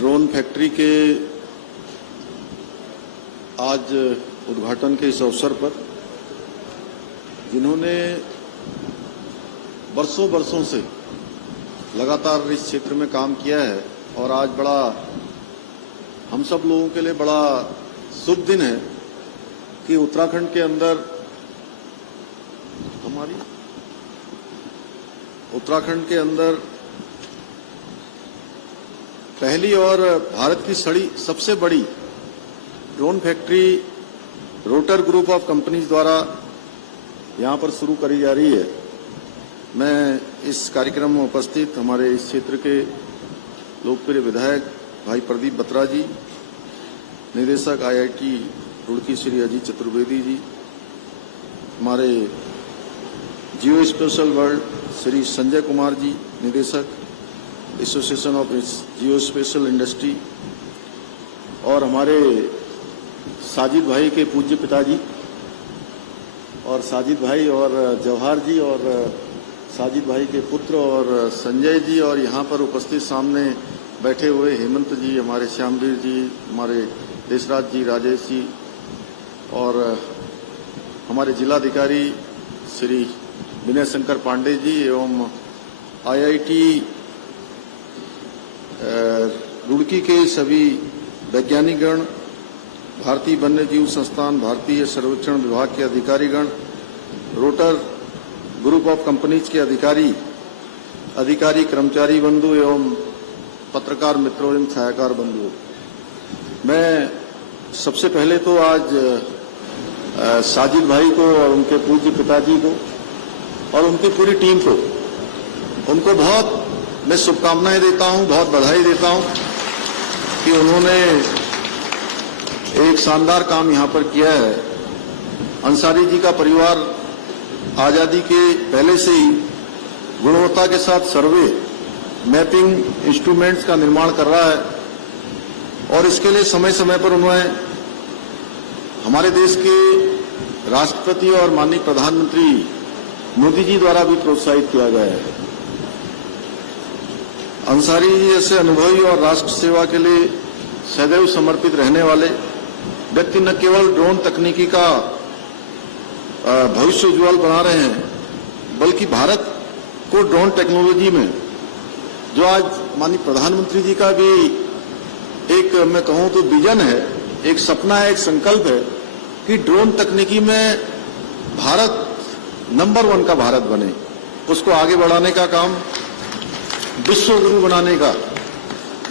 Drone factory के आज उद्घाटन के इस अवसर पर जिन्होंने बरसों से लगातार इस क्षेत्र में काम किया है और आज बड़ा हम सब लोगों के लिए बड़ा शुभ दिन है कि उत्तराखंड के अंदर पहली और भारत की सबसे बड़ी drone factory rotor group of companies द्वारा यहां पर शुरू करी जा रही है। मैं इस कार्यक्रम में उपस्थित हमारे इस क्षेत्र के लोकप्रिय विधायक भाई प्रदीप बत्रा जी, निदेशक IIT रुड़की श्री अजीत चतुर्वेदी जी, हमारे जियो स्पेशल वर्ल्ड श्री संजय कुमार जी, निदेशक association of Jio special industry, और हमारे साजिद भाई के पूज्य पिताजी और साजिद भाई और जवाहर जी और साजिद भाई के पुत्र और संजय जी, और यहाँ पर उपस्थित सामने बैठे हुए हेमंत जी, हमारे श्यामवीर जी, हमारे देशराज जी, राजेश जी, और हमारे जिलाधिकारी श्री विनय शंकर पांडे जी एवं IIT रुड़की के सभी वैज्ञानिकगण, भारतीय वन्य जीव संस्थान, भारतीय सर्वेक्षण विभाग के अधिकारीगण, रोटर ग्रुप ऑफ कंपनीज के अधिकारी कर्मचारी बंधु एवं पत्रकार मित्रों एवं छायाकार बंधुओं, मैं सबसे पहले तो आज साजिद भाई को और उनके पूज्य पिताजी को और उनकी पूरी टीम को उनको बहुत मैं शुभकामनाएं देता हूं, बहुत बधाई देता हूं कि उन्होंने एक शानदार काम यहां पर किया है। अंसारी जी का परिवार आजादी के पहले से ही गुणवत्ता के साथ सर्वे मैपिंग इंस्ट्रूमेंट्स का निर्माण कर रहा है और इसके लिए समय समय पर उन्होंने हमारे देश के राष्ट्रपति और माननीय प्रधानमंत्री मोदी जी द्वारा भी प्रोत्साहित किया गया है। अंसारी जी जैसे अनुभवी और राष्ट्र सेवा के लिए सदैव समर्पित रहने वाले व्यक्ति न केवल ड्रोन तकनीकी का भविष्य उज्ज्वल बना रहे हैं, बल्कि भारत को ड्रोन टेक्नोलॉजी में जो आज माननीय प्रधानमंत्री जी का भी एक मैं कहूं तो विजन है, एक सपना है, एक संकल्प है कि ड्रोन तकनीकी में भारत नंबर 1 का भारत बने, उसको आगे बढ़ाने का काम, विश्व गुरु बनाने का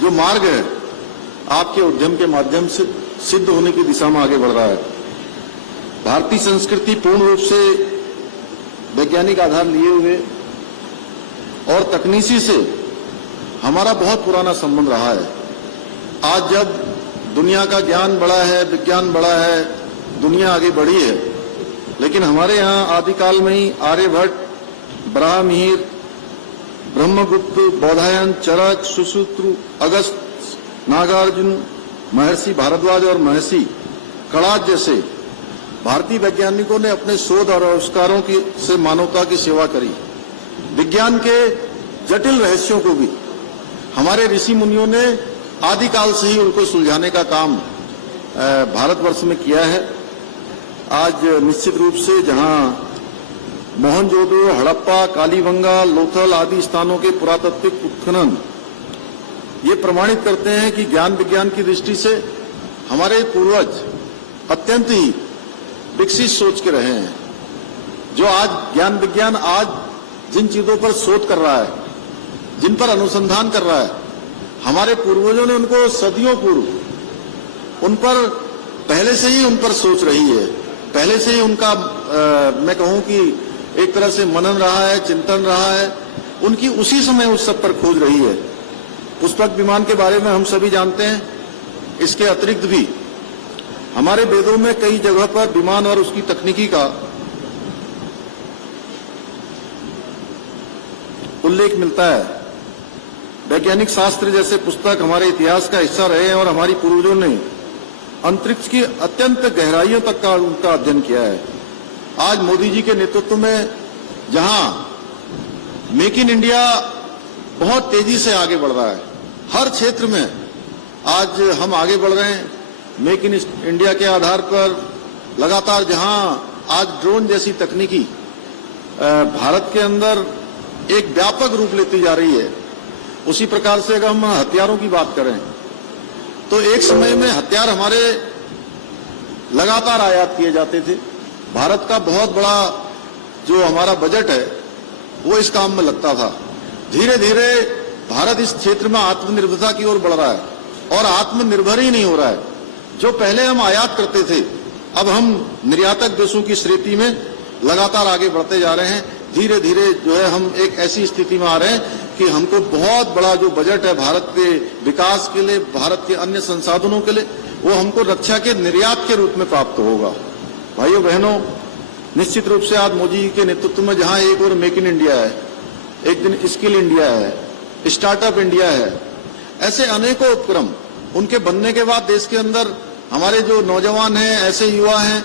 जो मार्ग है आपके उद्यम के माध्यम से सिद्ध होने की दिशा में आगे बढ़ रहा है। भारतीय संस्कृति पूर्ण रूप से वैज्ञानिक आधार लिए हुए और तकनीकी से हमारा बहुत पुराना संबंध रहा है। आज जब दुनिया का ज्ञान बढ़ा है, विज्ञान बढ़ा है, दुनिया आगे बढ़ी है, लेकिन हमारे यहाँ आदिकाल में ही आर्यभट्ट, बराहमिहिर, ब्रह्मगुप्त, बौधायन, चरक, सुश्रुत, अगस्त, नागार्जुन, महर्षि भारद्वाज और महर्षि कणाद जैसे भारतीय वैज्ञानिकों ने अपने शोध और आविष्कारों की से मानवता की सेवा करी। विज्ञान के जटिल रहस्यों को भी हमारे ऋषि मुनियों ने आदिकाल से ही उनको सुलझाने का काम भारतवर्ष में किया है। आज निश्चित रूप से जहां मोहनजोदड़ो, हड़प्पा, कालीबंगा, लोथल आदि स्थानों के पुरातात्विक उत्खनन ये प्रमाणित करते हैं कि ज्ञान विज्ञान की दृष्टि से हमारे पूर्वज अत्यंत ही विकसित सोच के रहे हैं। जो आज ज्ञान विज्ञान आज जिन चीजों पर शोध कर रहा है, जिन पर अनुसंधान कर रहा है, हमारे पूर्वजों ने उनको सदियों पूर्व उन पर पहले से ही उन पर सोच रही है, पहले से ही उनका मैं कहूं कि एक तरह से मनन रहा है, चिंतन रहा है, उनकी उसी समय उस सब पर खोज रही है। पुष्पक विमान के बारे में हम सभी जानते हैं। इसके अतिरिक्त भी हमारे वेदों में कई जगह पर विमान और उसकी तकनीकी का उल्लेख मिलता है। वैज्ञानिक शास्त्र जैसे पुस्तक हमारे इतिहास का हिस्सा रहे हैं और हमारी पूर्वजों ने अंतरिक्ष की अत्यंत गहराइयों तक का उनका अध्ययन किया है। आज मोदी जी के नेतृत्व में जहां मेक इन इंडिया बहुत तेजी से आगे बढ़ रहा है, हर क्षेत्र में आज हम आगे बढ़ रहे हैं मेक इन इंडिया के आधार पर। लगातार जहां आज ड्रोन जैसी तकनीकी भारत के अंदर एक व्यापक रूप लेती जा रही है, उसी प्रकार से अगर हम हथियारों की बात करें तो एक समय में हथियार हमारे लगातार आयात किए जाते थे। भारत का बहुत बड़ा जो हमारा बजट है वो इस काम में लगता था। धीरे धीरे भारत इस क्षेत्र में आत्मनिर्भरता की ओर बढ़ रहा है और आत्मनिर्भर ही नहीं हो रहा है। जो पहले हम आयात करते थे, अब हम निर्यातक देशों की श्रेणी में लगातार आगे बढ़ते जा रहे हैं। धीरे धीरे जो है हम एक ऐसी स्थिति में आ रहे हैं कि हमको बहुत बड़ा जो बजट है भारत के विकास के लिए, भारत के अन्य संसाधनों के लिए, वो हमको रक्षा के निर्यात के रूप में प्राप्त होगा। भाइयों बहनों, निश्चित रूप से आज मोदी जी के नेतृत्व में जहां एक और मेक इन इंडिया है, एक दिन स्किल इंडिया है, स्टार्टअप इंडिया है, ऐसे अनेकों उपक्रम उनके बनने के बाद देश के अंदर हमारे जो नौजवान हैं, ऐसे युवा हैं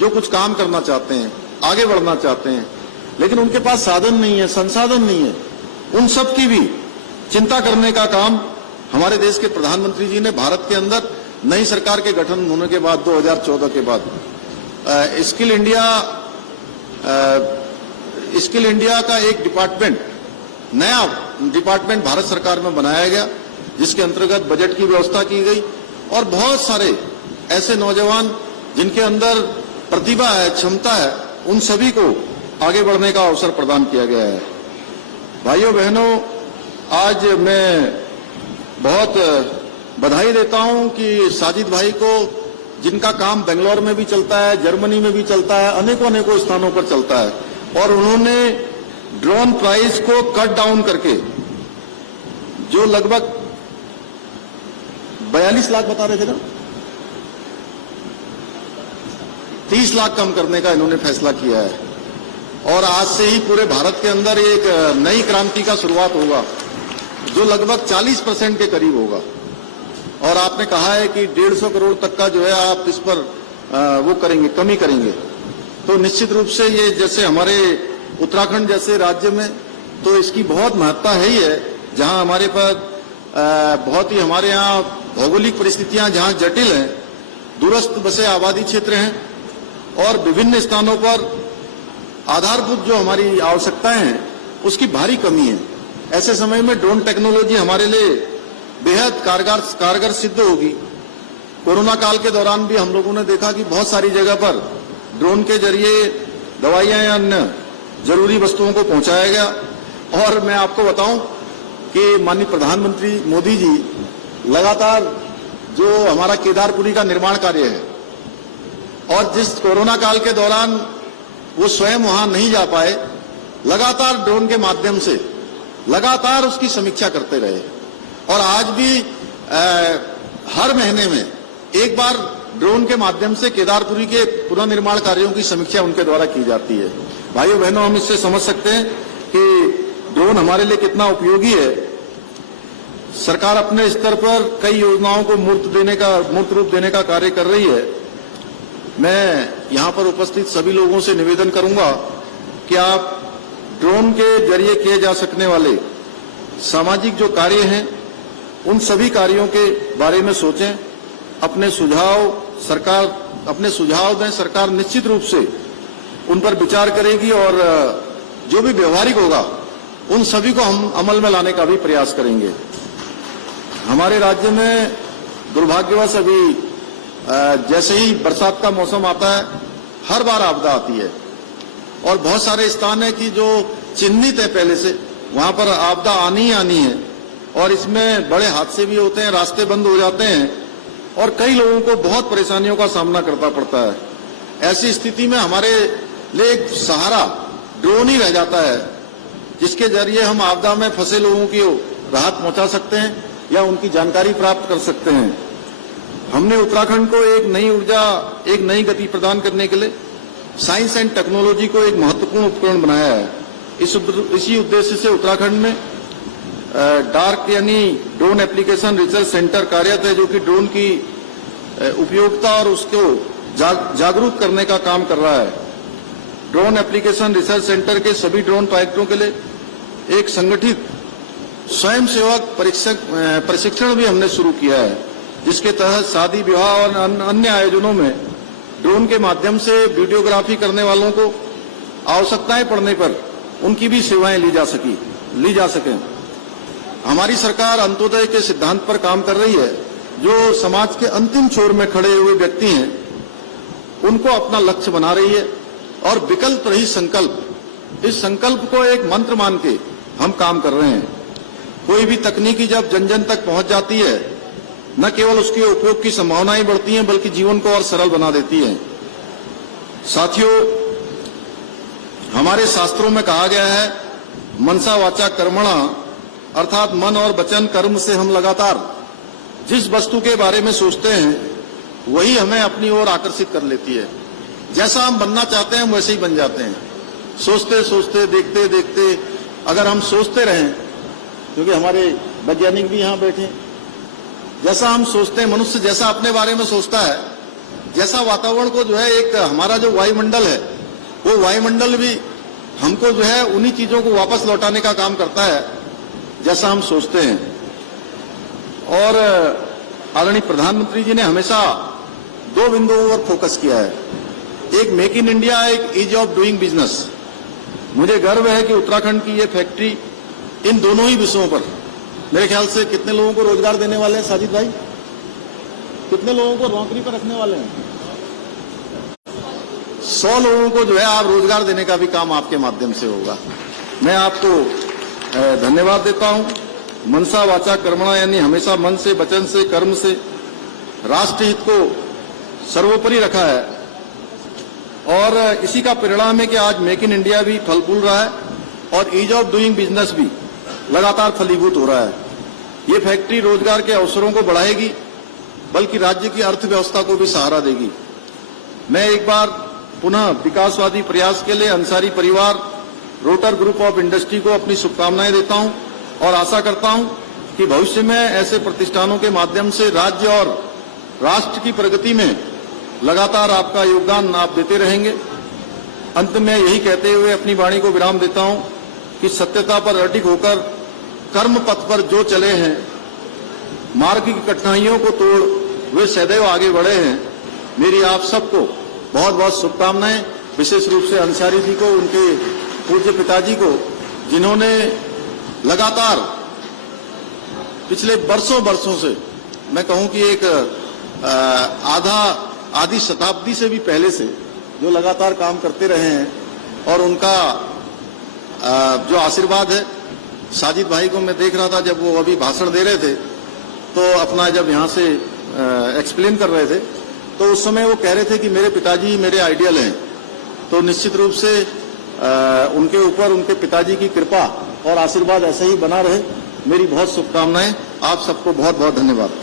जो कुछ काम करना चाहते हैं, आगे बढ़ना चाहते हैं, लेकिन उनके पास साधन नहीं है, संसाधन नहीं है। उन सब की भी चिंता करने का काम हमारे देश के प्रधानमंत्री जी ने भारत के अंदर नई सरकार के गठन होने के बाद 2014 के बाद स्किल इंडिया का एक डिपार्टमेंट, नया डिपार्टमेंट भारत सरकार में बनाया गया, जिसके अंतर्गत बजट की व्यवस्था की गई और बहुत सारे ऐसे नौजवान जिनके अंदर प्रतिभा है, क्षमता है, उन सभी को आगे बढ़ने का अवसर प्रदान किया गया है। भाइयों बहनों, आज मैं बहुत बधाई देता हूं कि साजिद भाई को, जिनका काम बेंगलोर में भी चलता है, जर्मनी में भी चलता है, अनेकों स्थानों पर चलता है, और उन्होंने ड्रोन प्राइस को कट डाउन करके जो लगभग 42 लाख बता रहे थे ना, 30 लाख कम करने का इन्होंने फैसला किया है। और आज से ही पूरे भारत के अंदर एक नई क्रांति का शुरुआत होगा जो लगभग 40% के करीब होगा। और आपने कहा है कि 150 करोड़ तक का जो है आप इस पर वो करेंगे, कमी करेंगे, तो निश्चित रूप से ये जैसे हमारे उत्तराखंड जैसे राज्य में तो इसकी बहुत महत्ता है ही है, जहां हमारे पास बहुत ही हमारे यहाँ भौगोलिक परिस्थितियां जहां जटिल हैं, दूरस्थ बसे आबादी क्षेत्र हैं और विभिन्न स्थानों पर आधारभूत जो हमारी आवश्यकताएं हैं उसकी भारी कमी है। ऐसे समय में ड्रोन टेक्नोलॉजी हमारे लिए बेहद कारगर सिद्ध होगी। कोरोना काल के दौरान भी हम लोगों ने देखा कि बहुत सारी जगह पर ड्रोन के जरिए दवाइयां या अन्य जरूरी वस्तुओं को पहुंचाया गया। और मैं आपको बताऊं कि माननीय प्रधानमंत्री मोदी जी लगातार जो हमारा केदारपुरी का निर्माण कार्य है, और जिस कोरोना काल के दौरान वो स्वयं वहां नहीं जा पाए, लगातार ड्रोन के माध्यम से लगातार उसकी समीक्षा करते रहे। और आज भी हर महीने में एक बार ड्रोन के माध्यम से केदारपुरी के पुनर्निर्माण कार्यों की समीक्षा उनके द्वारा की जाती है। भाइयों बहनों, हम इससे समझ सकते हैं कि ड्रोन हमारे लिए कितना उपयोगी है। सरकार अपने स्तर पर कई योजनाओं को मूर्त रूप देने का कार्य कर रही है। मैं यहां पर उपस्थित सभी लोगों से निवेदन करूंगा कि आप ड्रोन के जरिए किए जा सकने वाले सामाजिक जो कार्य हैं, उन सभी कार्यों के बारे में सोचें, अपने सुझाव दें। सरकार निश्चित रूप से उन पर विचार करेगी और जो भी व्यवहारिक होगा उन सभी को हम अमल में लाने का भी प्रयास करेंगे। हमारे राज्य में दुर्भाग्यवश अभी जैसे ही बरसात का मौसम आता है, हर बार आपदा आती है और बहुत सारे स्थान है कि जो चिन्हित है पहले से, वहां पर आपदा आनी ही आनी है और इसमें बड़े हादसे भी होते हैं, रास्ते बंद हो जाते हैं और कई लोगों को बहुत परेशानियों का सामना करना पड़ता है। ऐसी स्थिति में हमारे लिए एक सहारा ड्रोन ही रह जाता है, जिसके जरिए हम आपदा में फंसे लोगों की राहत पहुंचा सकते हैं या उनकी जानकारी प्राप्त कर सकते हैं। हमने उत्तराखंड को एक नई ऊर्जा, एक नई गति प्रदान करने के लिए साइंस एंड टेक्नोलॉजी को एक महत्वपूर्ण उपकरण बनाया है। इसी उद्देश्य से उत्तराखंड में डार्क यानी ड्रोन एप्लीकेशन रिसर्च सेंटर कार्यरत है, जो कि ड्रोन की उपयोगिता और उसको जागरूक करने का काम कर रहा है। ड्रोन एप्लीकेशन रिसर्च सेंटर के सभी ड्रोन पायलटों के लिए एक संगठित स्वयंसेवक प्रशिक्षण भी हमने शुरू किया है। जिसके तहत शादी विवाह और अन्य आयोजनों में ड्रोन के माध्यम से वीडियोग्राफी करने वालों को आवश्यकताएं पड़ने पर उनकी भी सेवाएं ली जा सकें। हमारी सरकार अंत्योदय के सिद्धांत पर काम कर रही है। जो समाज के अंतिम छोर में खड़े हुए व्यक्ति हैं, उनको अपना लक्ष्य बना रही है और विकल्प रहित संकल्प, इस संकल्प को एक मंत्र मान के हम काम कर रहे हैं। कोई भी तकनीकी जब जन जन तक पहुंच जाती है, न केवल उसके उपयोग की संभावनाएं बढ़ती हैं, बल्कि जीवन को और सरल बना देती है। साथियों, हमारे शास्त्रों में कहा गया है, मनसा वाचा कर्मणा, अर्थात मन और वचन कर्म से हम लगातार जिस वस्तु के बारे में सोचते हैं, वही हमें अपनी ओर आकर्षित कर लेती है। जैसा हम बनना चाहते हैं, हम वैसे ही बन जाते हैं। सोचते सोचते, देखते देखते अगर हम सोचते रहें, क्योंकि हमारे वैज्ञानिक भी यहाँ बैठे, जैसा हम सोचते हैं, मनुष्य जैसा अपने बारे में सोचता है, जैसा वातावरण को जो है, एक हमारा जो वायुमंडल है, वो वायुमंडल भी हमको जो है उन्हीं चीजों को वापस लौटाने का काम करता है जैसा हम सोचते हैं। और आदरणीय प्रधानमंत्री जी ने हमेशा दो बिंदुओं पर फोकस किया है, एक मेक इन इंडिया, एक ईज ऑफ डूइंग बिजनेस। मुझे गर्व है कि उत्तराखंड की ये फैक्ट्री इन दोनों ही विषयों पर मेरे ख्याल से कितने लोगों को रोजगार देने वाले हैं साजिद भाई? कितने लोगों को नौकरी पर रखने वाले हैं? 100 लोगों को जो है आप रोजगार देने का भी काम आपके माध्यम से होगा। मैं आपको धन्यवाद देता हूं। मनसा वाचा कर्मणा, यानी हमेशा मन से, वचन से, कर्म से राष्ट्र हित को सर्वोपरि रखा है, और इसी का परिणाम है कि आज मेक इन इंडिया भी फल फूल रहा है और ईज ऑफ डूइंग बिजनेस भी लगातार फलीभूत हो रहा है। ये फैक्ट्री रोजगार के अवसरों को बढ़ाएगी, बल्कि राज्य की अर्थव्यवस्था को भी सहारा देगी। मैं एक बार पुनः विकासवादी प्रयास के लिए अंसारी परिवार, रोटर ग्रुप ऑफ इंडस्ट्री को अपनी शुभकामनाएं देता हूं और आशा करता हूं कि भविष्य में ऐसे प्रतिष्ठानों के माध्यम से राज्य और राष्ट्र की प्रगति में लगातार आपका योगदान आप देते रहेंगे। अंत में यही कहते हुए अपनी वाणी को विराम देता हूं कि सत्यता पर अडिग होकर कर्म पथ पर जो चले हैं, मार्ग की कठिनाइयों को तोड़ वे सदैव आगे बढ़े हैं। मेरी आप सबको बहुत बहुत शुभकामनाएं, विशेष रूप से अंसारी जी को, उनके पूज्य पिताजी को, जिन्होंने लगातार पिछले वर्षों से, मैं कहूं कि एक आधी शताब्दी से भी पहले से जो लगातार काम करते रहे हैं, और उनका जो आशीर्वाद है। साजिद भाई को मैं देख रहा था जब वो अभी भाषण दे रहे थे, तो अपना जब यहाँ से एक्सप्लेन कर रहे थे, तो उस समय वो कह रहे थे कि मेरे पिताजी मेरे आइडियल हैं। तो निश्चित रूप से उनके ऊपर उनके पिताजी की कृपा और आशीर्वाद ऐसे ही बना रहे। मेरी बहुत शुभकामनाएं। आप सबको बहुत बहुत धन्यवाद।